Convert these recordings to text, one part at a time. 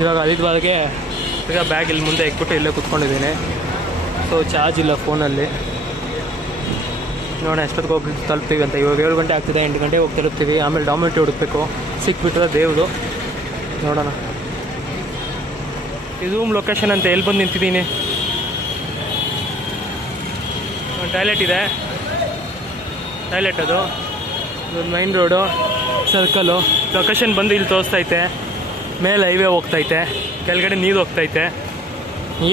ಇವಾಗ ಹರಿದ್ವಾರ್ಗೆ ಈಗ ಬ್ಯಾಗ್ ಇಲ್ಲಿ ಮುಂದೆ ಇಟ್ಬಿಟ್ಟು ಇಲ್ಲೇ ಕೂತ್ಕೊಂಡಿದ್ದೀನಿ. ಸೊ ಚಾರ್ಜ್ ಇಲ್ಲ ಫೋನಲ್ಲಿ. ನೋಡೋಣ ಎಷ್ಟೊತ್ತಿಗೆ ಹೋಗಿ ತಲುಪ್ತೀವಿ ಅಂತ. ಇವಾಗ 7 ಗಂಟೆ ಆಗ್ತಿದೆ, 8 ಗಂಟೆಗೆ ಹೋಗಿ ತಲುಪ್ತೀವಿ. ಆಮೇಲೆ ಡಾಮಿಟ್ರಿ ಹುಡುಕಬೇಕು, ಸಿಕ್ಬಿಟ್ರೆ ದೇವ್ರು. ನೋಡೋಣ. ಇದು ರೂಮ್ ಲೊಕೇಶನ್ ಅಂತ ಎಲ್ಲಿ ಬಂದು ನಿಂತಿದ್ದೀನಿ. ಟಾಯ್ಲೆಟ್ ಇದೆ, ಟಾಯ್ಲೆಟ್ ಅದು ಮೈನ್ ರೋಡು ಸರ್ಕಲು. ಲೊಕೇಶನ್ ಬಂದು ಇಲ್ಲಿ ತೋರಿಸ್ತೈತೆ. ಮೇಲೆ ಹೈವೇ ಹೋಗ್ತೈತೆ, ಕೆಳಗಡೆ ನೀರು ಹೋಗ್ತೈತೆ.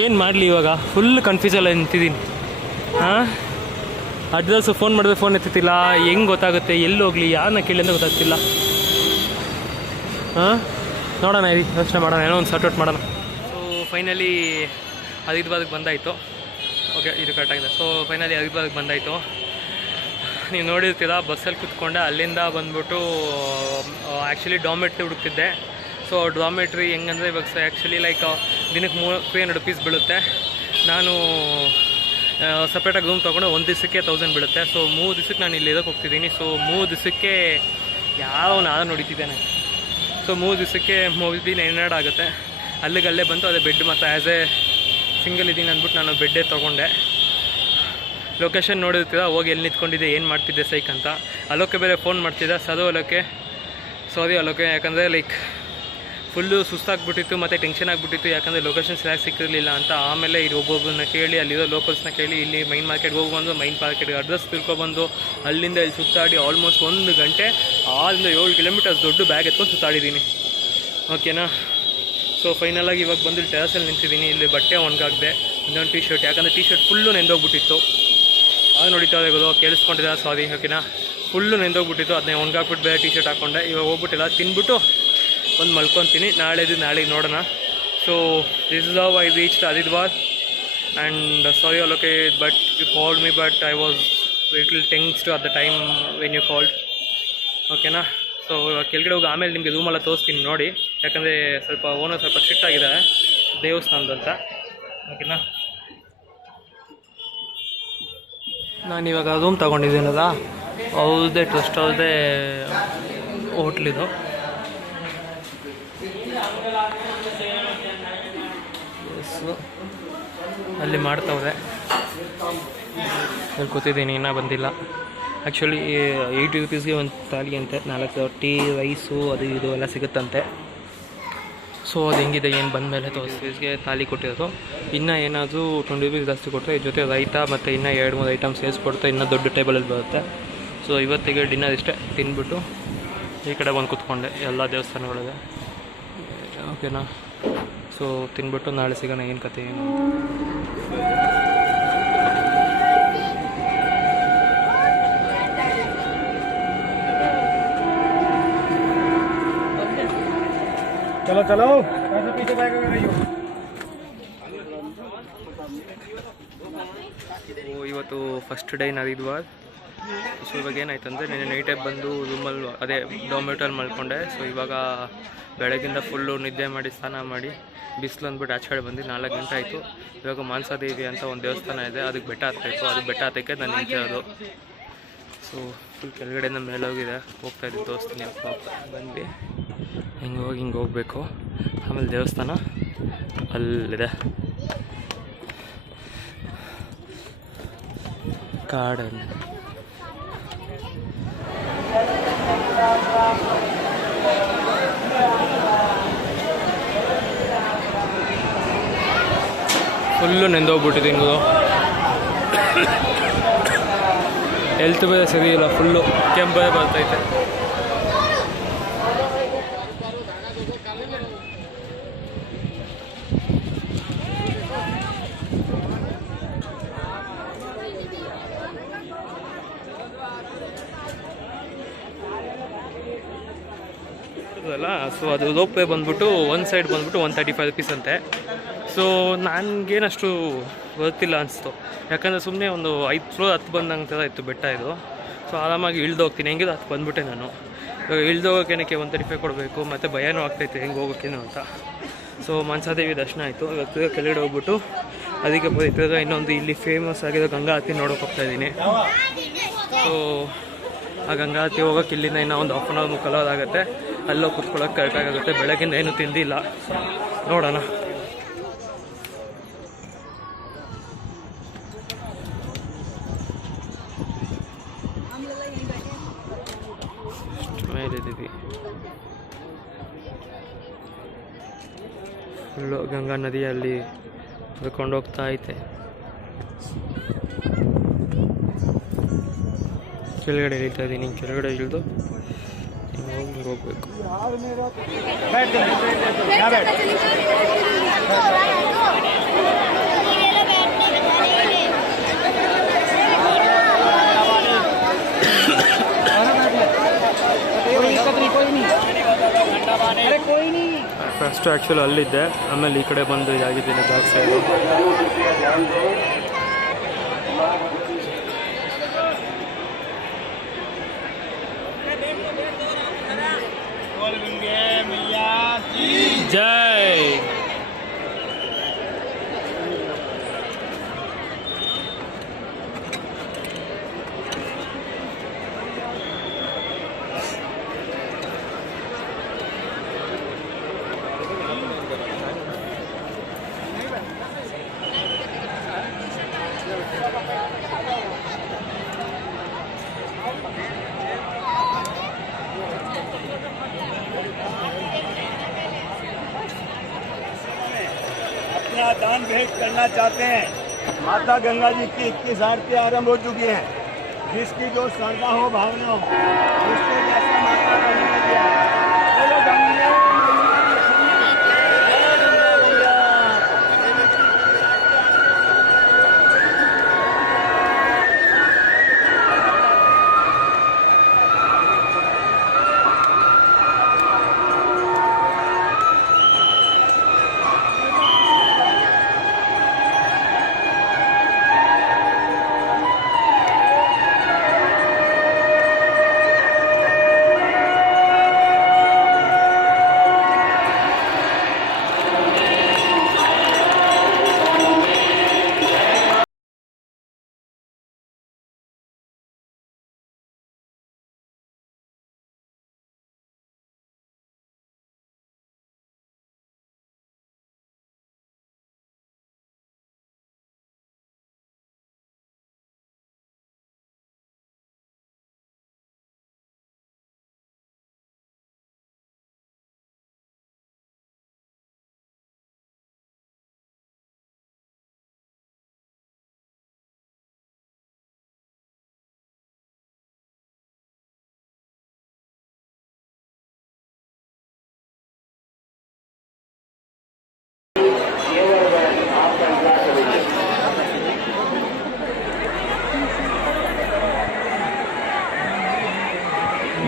ಏನು ಮಾಡಲಿ ಇವಾಗ? ಫುಲ್ ಕನ್ಫ್ಯೂಸಲ್ಲ ನಿಂತಿದ್ದೀನಿ. ಹಾಂ, ಅಡ್ರೆಸ್ಸು ಫೋನ್ ಮಾಡಿದ್ರೆ ಫೋನ್ ಎತ್ತುತ್ತಿಲ್ಲ. ಹೆಂಗೆ ಗೊತ್ತಾಗುತ್ತೆ ಎಲ್ಲಿ ಹೋಗಲಿ, ಯಾರನ್ನ ಕೇಳಿ ಅಂತ ಗೊತ್ತಾಗ್ತಿಲ್ಲ. ಹಾಂ, ನೋಡೋಣ, ಯೋಚನೆ ಮಾಡೋಣ, ಏನೋ ಒಂದು ಸಾರ್ಟ್ ಔಟ್ ಮಾಡೋಣ. ಸೊ ಫೈನಲಿ ಹರಿದ್ವಾರ್ಗೆ ಬಂದಾಯಿತು. ಓಕೆ, ಇದು ಕರೆಕ್ಟಾಗಿದೆ. ಸೊ ಫೈನಲಿ ಹರಿದ್ವಾರ್ಗೆ ಬಂದಾಯಿತು. ನೀವು ನೋಡಿರ್ತೀರ, ಬಸ್ಸಲ್ಲಿ ಕೂತ್ಕೊಂಡೆ. ಅಲ್ಲಿಂದ ಬಂದ್ಬಿಟ್ಟು ಆ್ಯಕ್ಚುಲಿ ಡಾಮೆಟ್ರಿ ಹುಡುಕ್ತಿದ್ದೆ. ಸೊ ಡಾಮೆಟ್ರಿ ಹೆಂಗಂದರೆ ಇವಾಗ ಆ್ಯಕ್ಚುಲಿ ಲೈಕ್ ದಿನಕ್ಕೆ 300 ರೂಪೀಸ್ ಬೀಳುತ್ತೆ. ನಾನು ಸಪ್ರೇಟಾಗಿ ರೂಮ್ ತೊಗೊಂಡು 1 ದಿವಸಕ್ಕೆ 1000 ಬೀಳುತ್ತೆ. ಸೊ 3 ದಿವಸಕ್ಕೆ ನಾನು ಇಲ್ಲಿ ಇರೋಕ್ಕೆ ಹೋಗ್ತಿದ್ದೀನಿ. ಸೊ 3 ದಿವಸಕ್ಕೆ ನಾನು ನೋಡಿತಿದ್ದೇನೆ. ಸೊ 3 ದಿವಸಕ್ಕೆ ಮೋಸ್ಟ್ಲಿ 900 ಆಗುತ್ತೆ. ಅಲ್ಲೇ ಬಂತು. ಅದೇ ಬೆಡ್ ಮತ್ತು ಆ್ಯಸ್ ಎ ಸಿಂಗಲ್ ಇದ್ದೀನಿ ಅಂದ್ಬಿಟ್ಟು ನಾನು ಬೆಡ್ಡೇ ತೊಗೊಂಡೆ. ಲೊಕೇಶನ್ ನೋಡಿರ್ತೀರ, ಹೋಗಿ ಎಲ್ಲಿ ನಿಂತ್ಕೊಂಡಿದ್ದೆ, ಏನು ಮಾಡ್ತಿದ್ದೆ ಸೈಕ್ ಅಂತ. ಅಲೋಕೆ ಬೇರೆ ಫೋನ್ ಮಾಡ್ತಿದ್ದೆ. ಸಾರಿ ಅಲೋಕೆ, ಯಾಕಂದರೆ ಲೈಕ್ ಫುಲ್ಲು ಸುಸ್ತಾಗ್ಬಿಟ್ಟಿತ್ತು ಮತ್ತು ಟೆನ್ಷನ್ ಆಗಿಬಿಟ್ಟಿತ್ತು. ಯಾಕಂದರೆ ಲೊಕೇಶನ್ ಸರಿಯಾಗಿ ಸಿಕ್ಕಿರಲಿಲ್ಲ ಅಂತ. ಆಮೇಲೆ ಇಲ್ಲಿ ಒಬ್ಬೊಬ್ಬರನ್ನ ಕೇಳಿ, ಅಲ್ಲಿರೋ ಲೋಕಲ್ಸ್ನ ಕೇಳಿ, ಇಲ್ಲಿ ಮೈನ್ ಮಾರ್ಕೆಟ್ಗೆ ಹೋಗ್ಬಂದು ಮೈನ್ ಮಾರ್ಕೆಟ್ಗೆ ಅಡ್ರೆಸ್ ತಿಳ್ಕೊಬಂದು ಅಲ್ಲಿಂದ ಇಲ್ಲಿ ಸುತ್ತಾಡಿ ಆಲ್ಮೋಸ್ಟ್ 1 ಗಂಟೆ 6 7 ಕಿಲೋಮೀಟರ್ಸ್ ದೊಡ್ಡ ಬ್ಯಾಗ್ ಎತ್ಕೊಂಡು ಸುತ್ತಾಡಿದ್ದೀನಿ. ಓಕೆನಾ? ಸೊ ಫೈನಲಾಗಿ ಇವಾಗ ಬಂದು ಟೆರಸಲ್ಲಿ ನಿಂತಿದ್ದೀನಿ. ಇಲ್ಲಿ ಬಟ್ಟೆ ಒಣಗಾಗಿದೆ, ಇನ್ನೊಂದು ಟಿ ಶರ್ಟ್. ಯಾಕಂದರೆ ಟಿ ಶರ್ಟ್ ಫುಲ್ಲು ನೆಂದೋಗ್ಬಿಟ್ಟಿತ್ತು. ಆಗ ನೋಡಿತಾ ಇರೋದು, ಕೇಳಿಸ್ಕೊಂಡಿದ್ದ, ಸಾರಿ. ಓಕೆನಾ? ಫುಲ್ಲು ನೆಂದೋಗ್ಬಿಟ್ಟಿತ್ತು. ಅದನ್ನೇ ಒಣಗಾಕ್ಬಿಟ್ಟು ಬೇರೆ ಟಿ ಶರ್ಟ್ ಹಾಕ್ಕೊಂಡೆ. ಇವಾಗ ಹೋಗ್ಬಿಟ್ಟಿಲ್ಲ, ತಿನ್ಬಿಟ್ಟು ಒಂದು ಮಲ್ಕೊತೀನಿ. ನಾಳೆಗೆ ನೋಡೋಣ. So this is how I reach Haridwar. And sorry Aloke, but you called me, but I was little tensed at the time when you called. ಓಕೆನಾ? ಸೊ ಕೆಳಗಡೆ ಹೋಗಿ ಆಮೇಲೆ ನಿಮಗೆ ರೂಮೆಲ್ಲ ತೋರಿಸ್ತೀನಿ ನೋಡಿ. ಯಾಕಂದರೆ ಸ್ವಲ್ಪ ಓನರ್ ಸ್ವಲ್ಪ ಸ್ಟ್ರಿಕ್ಟ್ ಆಗಿದ್ದಾರೆ ದೇವಸ್ಥಾನದಂತ. ಓಕೆನಾ? ನಾನಿವಾಗ ರೂಮ್ ತೊಗೊಂಡಿದ್ದೀನಲ್ಲ, ಅವ್ರದ್ದೇ ಟ್ರಸ್ಟ್, ಅವ್ರದ್ದೇ ಹೋಟ್ಲಿದು. ಅಲ್ಲಿ ಮಾಡ್ತವ್ರೆ. ಅಲ್ಲಿ ಕೂತಿದ್ದೀನಿ, ಇನ್ನೂ ಬಂದಿಲ್ಲ. ಆ್ಯಕ್ಚುಲಿ 80 ರೂಪೀಸ್ಗೆ ಒಂದು ಥಾಲಿ ಅಂತೆ. 4 ರೊಟ್ಟಿ, ರೈಸು, ಅದು ಇದು ಎಲ್ಲ ಸಿಗುತ್ತಂತೆ. ಸೊ ಅದು ಹೆಂಗಿದೆ ಏನು ಬಂದಮೇಲೆ ತೋರಿಸ್ಗೆ ಥಾಲಿ ಕೊಟ್ಟಿರೋದು. ಇನ್ನೂ ಏನಾದರೂ 20 ರೂಪೀಸ್ ಜಾಸ್ತಿ ಕೊಟ್ಟರೆ ಜೊತೆ ರೈತ ಮತ್ತು ಇನ್ನೂ 2-3 ಐಟಮ್ ಸೇರಿಸ್ಕೊಡ್ತಾರೆ. ಇನ್ನೂ ದೊಡ್ಡ ಟೇಬಲಲ್ಲಿ ಬರುತ್ತೆ. ಸೊ ಇವತ್ತಿಗೆ ಡಿನ್ನರ್ ಇಷ್ಟೇ. ತಿಂದ್ಬಿಟ್ಟು ಈ ಕಡೆ ಬಂದು ಕೂತ್ಕೊಂಡೆ. ಎಲ್ಲ ದೇವಸ್ಥಾನಗಳಿದೆ. ಓಕೆನಾ? ಸೊ ತಿನ್ಬಿಟ್ಟು ನಾಳೆ ಸಿಗೋಣ, ಏನು ಕತೆ ಏನು. ಚಲೋ ಇವತ್ತು ಫಸ್ಟ್ ಡೇ ಹರಿದ್ವಾರ್. ಸೊ ಇವಾಗ ಏನಾಯ್ತು ಅಂದರೆ, ನೆನ್ನೆ ನೈಟೇ ಬಂದು ರೂಮಲ್ಲಿ ಅದೇ ಡಾಮೆಟ್ರಲ್ಲಿ ಮಲ್ಕೊಂಡೆ. ಸೊ ಇವಾಗ ಬೆಳಗಿಂದ ಫುಲ್ಲು ನಿದ್ದೆ ಮಾಡಿ ಸ್ನಾನ ಮಾಡಿ ಬಿಸಿಲು ಅಂದ್ಬಿಟ್ಟು ಆಚೆ ಕಡೆ ಬಂದು 4 ಗಂಟೆ ಆಯಿತು. ಇವಾಗ ಮಾನಸಾದೇವಿ ಅಂತ ಒಂದು ದೇವಸ್ಥಾನ ಇದೆ, ಅದಕ್ಕೆ ಬೆಟ್ಟ ಹತ್ತಬೇಕು. ಅದಕ್ಕೆ ಬೆಟ್ಟ ಹತ್ತಕ್ಕೆ ನಾನು ನಿಂತಿರೋದು. ಸೊ ಫುಲ್ ಕೆಳಗಡೆಯಿಂದ ಮೇಲೆ ಹೋಗಿದೆ, ಹೋಗ್ತಾಯಿದ್ದೀನಿ, ತೋರಿಸ್ತೀನಿ. ಬಂದು ಹಿಂಗೆ ಹೋಗಬೇಕು. ಆಮೇಲೆ ದೇವಸ್ಥಾನ ಅಲ್ಲಿದೆ. ಕಾಡಲ್ಲಿ ಫುಲ್ಲು ನೆಂದೋಗ್ಬಿಟ್ಟಿದೆ. ಹೆಲ್ತ್ ಬೇರೆ ಸರಿ ಇಲ್ಲ, ಫುಲ್ಲು ಕೆಂಪೇ ಬರ್ತೈತೆ. ಅಲ್ಲ, ಸೊ ಅದು ರೋಪ್ ವೇ ಬಂದ್ಬಿಟ್ಟು ಒಂದು ಸೈಡ್ ಬಂದ್ಬಿಟ್ಟು 135 ರೂಪೀಸ್ ಅಂತೆ. ಸೊ ನನಗೇನಷ್ಟು ಗೊತ್ತಿಲ್ಲ ಅನಿಸ್ತು. ಯಾಕಂದರೆ ಸುಮ್ಮನೆ ಒಂದು 5 ಫ್ಲೋರ್ ಹತ್ತು ಬಂದಂಗೆ ಥರ ಇತ್ತು ಬೆಟ್ಟ ಇದು. ಸೊ ಆರಾಮಾಗಿ ಇಳ್ದು ಹೋಗ್ತೀನಿ. ಹೆಂಗಿದ್ದು ಹತ್ತು ಬಂದುಬಿಟ್ಟೆ ನಾನು. ಇವಾಗ ಇಳ್ದು ಹೋಗೋಕ್ಕೇನಕ್ಕೆ 135 ಕೊಡಬೇಕು, ಮತ್ತು ಭಯನೂ ಆಗ್ತೈತೆ ಹೆಂಗೆ ಹೋಗೋಕ್ಕೇನು ಅಂತ. ಸೊ ಮಾನಸಾದೇವಿ ದರ್ಶನ ಆಯಿತು. ಇವಾಗ ಕೆಳಗಡೆ ಹೋಗ್ಬಿಟ್ಟು ಅದಕ್ಕೆ ತಿರ್ಗ ಇನ್ನೊಂದು ಇಲ್ಲಿ ಫೇಮಸ್ ಆಗಿರೋ ಗಂಗಾ ಆರತಿ ನೋಡೋಕೆ ಹೋಗ್ತಾಯಿದ್ದೀನಿ. ಸೊ ಆ ಗಂಗಾ ಆರತಿ ಹೋಗೋಕೆ ಇಲ್ಲಿಂದ ಇನ್ನೂ ಒಂದು 1/2 hour 3/4 hour ಆಗುತ್ತೆ. ಅಲ್ಲೋ ಕುತ್ಕೊಳ್ಳೋಕೆ ಕರೆಕ್ಟಾಗುತ್ತೆ. ಬೆಳಗ್ಗಿಂದ ಏನೂ ತಿಂದಿಲ್ಲ, ನೋಡೋಣ. ಮೇಲಿದ್ದೀವಿ, ಫುಲ್ಲು ಗಂಗಾ ನದಿಯಲ್ಲಿ ಹರ್ಕೊಂಡು ಹೋಗ್ತಾ ಐತೆ. ಕೆಳಗಡೆ ಇಳಿತಾ ಇದ್ದೀನಿ, ಕೆಳಗಡೆ ಇಳಿದು ಹೋಗ್ಬೇಕು. ಫಸ್ಟ್ ಆ್ಯಕ್ಚುಲಿ ಅಲ್ಲಿದ್ದೆ, ಆಮೇಲೆ ಈ ಕಡೆ ಬಂದು ಇದಾಗಿದ್ದೀನಿ ಬ್ಯಾಕ್ ಸೈಡು. ಜೈ अपना दान भेंट करना चाहते हैं। माता गंगा जी की 21 आरती आरंभ हो चुकी है। जिसकी जो श्रद्धा हो, भावना हो, उसको जैसा माता रानी ने दिया। बोलो गंगा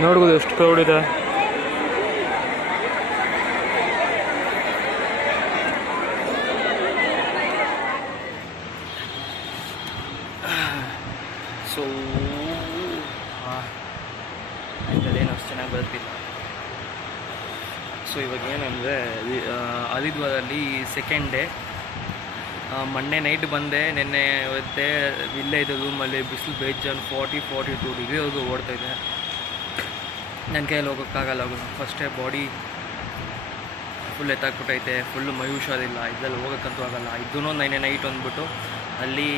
ನೋಡ್ಬೋದು ಎಷ್ಟು ಕ್ರೌಡ್ ಇದೆ. ಸೊ ಏನು ಅಷ್ಟು ಚೆನ್ನಾಗಿ ಬರ್ತಿಲ್ಲ. ಸೊ ಇವಾಗ ಏನಂದರೆ ಹರಿದ್ವಾರಲ್ಲಿ ಸೆಕೆಂಡ್ ಡೇ. ಮೊನ್ನೆ ನೈಟ್ ಬಂದೆ, ನಿನ್ನೆ ಇವತ್ತೇ ಇಲ್ಲೇ ಇದೆ ರೂಮಲ್ಲಿ. ಬಿಸಿಲು ಬೇಜಾನ್ 42 ಡಿಗ್ರಿವರೆಗೂ ಓಡ್ತಾಯಿದೆ. ನನ್ನ ಕೈಯಲ್ಲಿ ಹೋಗೋಕ್ಕಾಗಲ್ಲ. ಫಸ್ಟೇ ಬಾಡಿ ಫುಲ್ ಎತ್ತಾಕ್ಬಿಟ್ಟೈತೆ, ಫುಲ್ಲು ಮೈ ಹುಷಾರಿಲ್ಲ. ಇದರಲ್ಲಿ ಹೋಗೋಕ್ಕಂತೂ ಆಗಲ್ಲ. ಇದೂ ನೆನ್ನೆ ನೈಟ್ ಅಂದ್ಬಿಟ್ಟು ಅಲ್ಲಿ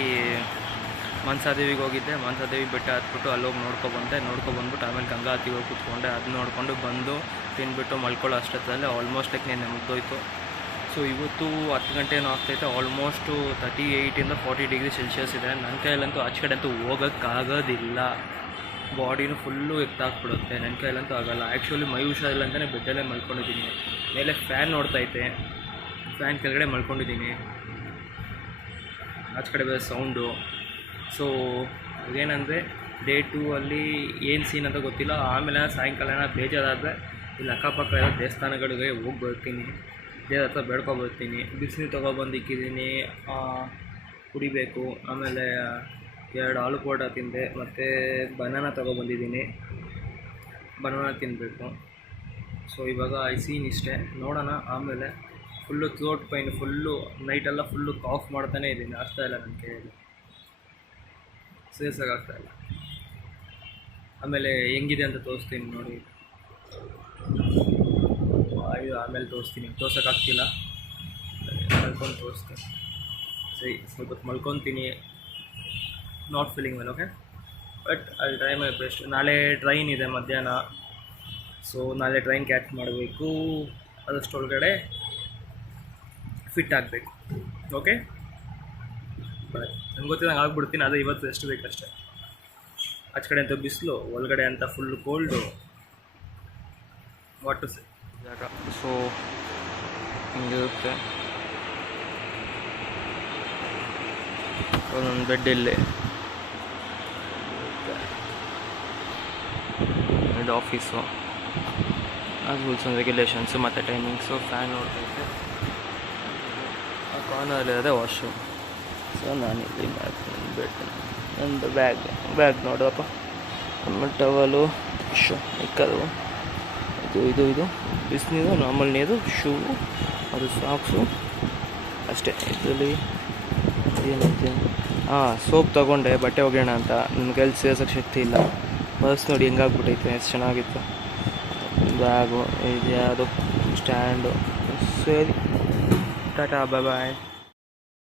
ಮನ್ಸಾದೇವಿಗೆ ಹೋಗಿದ್ದೆ. ಮನ್ಸಾದೇವಿ ಬೆಟ್ಟ ಹತ್ಬಿಟ್ಟು ಅಲ್ಲೋಗಿ ನೋಡ್ಕೊಬಂದ್ಬಿಟ್ಟು ಆಮೇಲೆ ಗಂಗಾ ಆರತಿಗೆ ಹೋಗಿ ಕೂತ್ಕೊಂಡೆ. ಅದು ನೋಡಿಕೊಂಡು ಬಂದು ತಿಂದ್ಬಿಟ್ಟು ಮಲ್ಕೊಳ್ಳೋ ಅಷ್ಟೊತ್ತಲ್ಲೇ ಆಲ್ಮೋಸ್ಟ್ ನೆನ್ನೆ ಮುಗ್ದೋಯ್ತು. ಸೊ ಇವತ್ತು 10 ಗಂಟೆ ಏನೋ ಆಗ್ತೈತೆ. ಆಲ್ಮೋಸ್ಟು 38ಇಂದ 40 ಡಿಗ್ರಿ ಸೆಲ್ಸಿಯಸ್ ಇದೆ. ನನ್ನ ಕೈಯಲ್ಲಂತೂ ಆಚೆ ಕಡೆ ಅಂತೂ ಹೋಗೋಕ್ಕಾಗೋದಿಲ್ಲ. ಬಾಡಿನೂ ಫುಲ್ಲು ಎತ್ತಾಕ್ಬಿಡುತ್ತೆ. ನನ್ನ ಕೈಯಲ್ಲಂತೂ ಆಗೋಲ್ಲ. ಆ್ಯಕ್ಚುಲಿ ಮೈ ಹುಷಾರಿಲ್ಲ ಅಂತಲೇ ಬೆಡ್ಡಲ್ಲೇ ಮಲ್ಕೊಂಡಿದ್ದೀನಿ. ಮೇಲೆ ಫ್ಯಾನ್ ನೋಡ್ತೈತೆ, ಫ್ಯಾನ್ ಕೆಳಗಡೆ ಮಲ್ಕೊಂಡಿದ್ದೀನಿ. ಆಚೆ ಕಡೆ ಬೇರೆ ಸೌಂಡು. ಸೊ ಅದೇನಂದರೆ ಡೇ 2 ಅಲ್ಲಿ ಏನು ಸೀನ್ ಅಂತ ಗೊತ್ತಿಲ್ಲ. ಆಮೇಲೆ ಸಾಯಂಕಾಲ ಬೇಜಾರಾದರೆ ಇಲ್ಲಿ ಅಕ್ಕಪಕ್ಕ ಎಲ್ಲ ದೇವಸ್ಥಾನಗಳಿಗೆ ಹೋಗಿ ಬರ್ತೀನಿ, ದೇವ್ರ ಹತ್ರ ಬೇಡ್ಕೊಬರ್ತೀನಿ. ಬಿಸಿನೀರು ತೊಗೊಬಂದು ಇಕ್ಕಿದ್ದೀನಿ, ಕುಡಿಬೇಕು. ಆಮೇಲೆ 2 ಆಲೂ ಪರೋಟ ತಿಂದೆ, ಮತ್ತು ಬನಾನಾ ತೊಗೊಬಂದಿದ್ದೀನಿ, ಬನಾನಾ ತಿನ್ನಬೇಕು. ಸೊ ಇವಾಗ ಈ ಸೀನ್ ಇಷ್ಟೇ, ನೋಡೋಣ. ಆಮೇಲೆ ಫುಲ್ಲು ಥ್ರೋಟ್ ಪೈನ್, ಫುಲ್ಲು ನೈಟೆಲ್ಲ ಫುಲ್ಲು ಕಾಫ್ ಮಾಡ್ತಾನೇ ಇದ್ದೀನಿ. ಆಗ್ತಾಯಿಲ್ಲ ನನ್ನ ಕೈಯಲ್ಲಿ, ಸೀರಿಯಸ್ಸಾಗಿ ಆಗ್ತಾಯಿಲ್ಲ. ಆಮೇಲೆ ಹೆಂಗಿದೆ ಅಂತ ತೋರಿಸ್ತೀನಿ ನೋಡಿ. ಆಮೇಲೆ ತೋರ್ಸೋಕ್ಕಾಗ್ತಿಲ್ಲ, ಮಲ್ಕೊಂಡು ತೋರಿಸ್ತೀನಿ. ಸರಿ, ಸ್ವಲ್ಪ ಹೊತ್ತು ಮಲ್ಕೊತೀನಿ. Not feeling well, okay, but ಅಲ್ಲಿ ಟ್ರೈ ಮೈ ಬೆಸ್ಟ್. ನಾಳೆ ಟ್ರೈನ್ ಇದೆ ಮಧ್ಯಾಹ್ನ, ಸೊ ನಾಳೆ ಟ್ರೈನ್ ಕ್ಯಾಚ್ ಮಾಡಬೇಕು. ಅದಷ್ಟೊಳಗಡೆ ಫಿಟ್ ಆಗಬೇಕು. Okay bye. ನಂಗೆ ಗೊತ್ತಿಲ್ಲ, ನಂಗೆ ಆಗ್ಬಿಡ್ತೀನಿ. ಅದೇ ಇವತ್ತು ಎಷ್ಟು ಬೇಕಷ್ಟೇ. ಆಚೆ ಕಡೆ ಅಂತ ಬಿಸಿಲು, ಒಳಗಡೆ ಅಂತ full cold. What to say ಜಾಗ. ಸೊ ಹಿಂಗಿರುತ್ತೆ. ಒಂದೊಂದು ಬೆಡ್ ಇಲ್ಲೇ. ಇದು ಆಫೀಸು, ರೂಲ್ಸ್ ಆ್ಯಂಡ್ ರೆಗ್ಯುಲೇಷನ್ಸು ಮತ್ತು ಟೈಮಿಂಗ್ಸು. ಫ್ಯಾನ್ ನೋಡ್ತೈತೆ. ಆ ಕಾರ್ನರಲ್ಲಿರೋದೇ ವಾಶ್ರೂಮ್. ಸೊ ನಾನಿಲ್ಲಿ ಮಾಡ್ತೀನಿ ಬೆಡ್. ನಂದು ಬ್ಯಾಗ್ ನೋಡಪ್ಪ, ಆಮೇಲೆ ಟವಲು, ಶೂ, ಇಕ್ಕದು, ಇದು ಬಿಸಿನೀರು, ನಾರ್ಮಲ್ ನೀರು, ಶೂ, ಅದು ಸಾಕ್ಸು ಅಷ್ಟೇ. ಇದರಲ್ಲಿ ಏನಿದೆ, ಸೋಪ್ ತೊಗೊಂಡೆ ಬಟ್ಟೆ ಒಗೆಯೋಣ ಅಂತ. ನನ್ನ ಕೈಲಿ ಸೇರ್ಸೋಕ್ಕೆ ಶಕ್ತಿ ಇಲ್ಲ. ಬಸ್ ನೋಡಿ ಹೆಂಗಾಗ್ಬಿಟ್ಟೈತೆ, ಎಷ್ಟು ಚೆನ್ನಾಗಿತ್ತು. ಬ್ಯಾಗು, ಇದು ಯಾವುದೋ ಸ್ಟ್ಯಾಂಡು. ಸರಿ, ಟಾಟಾ, ಬಾಯ್.